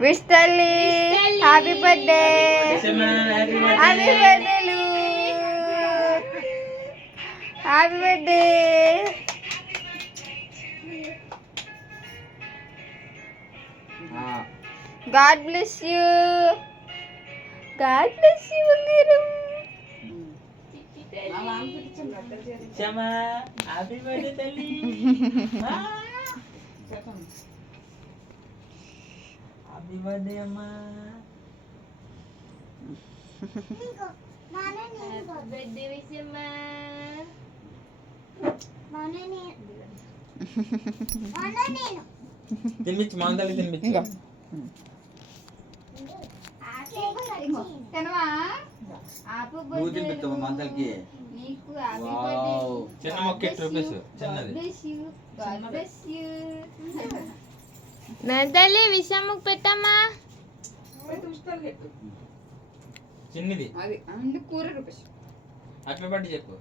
wish తల్లి happy birthday happy birthday happy birthday God bless you God bless you బంగారం happy birthday తల్లి happy birthday అమ్మా birthday wish అమ్మా తినిపించు మా తల్లి తినిపించు నువ్వు తినిపిస్తావా మా తల్లికి చిన్న మొక్క చూపిస్తు చిన్నది తల్లి విషముకు పెట్టమ్మా చిన్నది కూర రూపేష్ హ్యాపీ బర్త్డే చెప్పు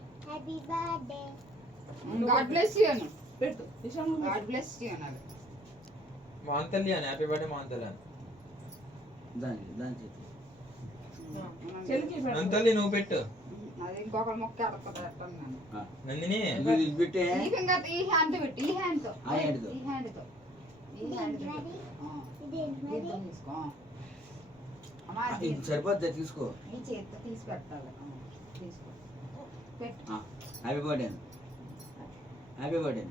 గాడ్ బ్లెస్ యూ అను పెట్టు గాడ్ బ్లెస్ యూ అనాలి మా తల్లి అని హ్యాపీ బర్త్డే మా తల్లి అని నన్ను తల్లి నువ్వు పెట్టు అది ఇంకొక మొక్క అడగొట్టాను నేను నందిని ఈ ఫింగర్ ఈ హ్యాండ్ పెట్టు ఈ హ్యాండ్ తో ఈ హ్యాండ్ తో తీసుకో అమ్మా సరిపోద్ది తీసుకో ఈ చేతితో తీసి పెట్టాలి తీసుకో పెట్టు హ్యాపీ బర్త్డే హ్యాపీ బర్త్డే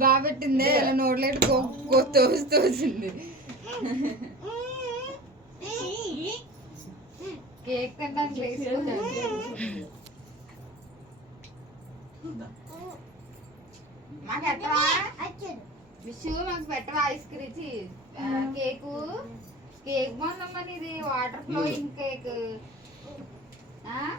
బాగా పెట్టిందే ఇలా నోట్లేటు తోసింది కేక్ తినడానికి మాకు ఎట్టవా విషు మాకు పెట్టవా ఐస్ క్రీమ్ కేకు కేక్ బాగుందమ్మా ఇది వాటర్ ఫ్లోయింగ్ కేక్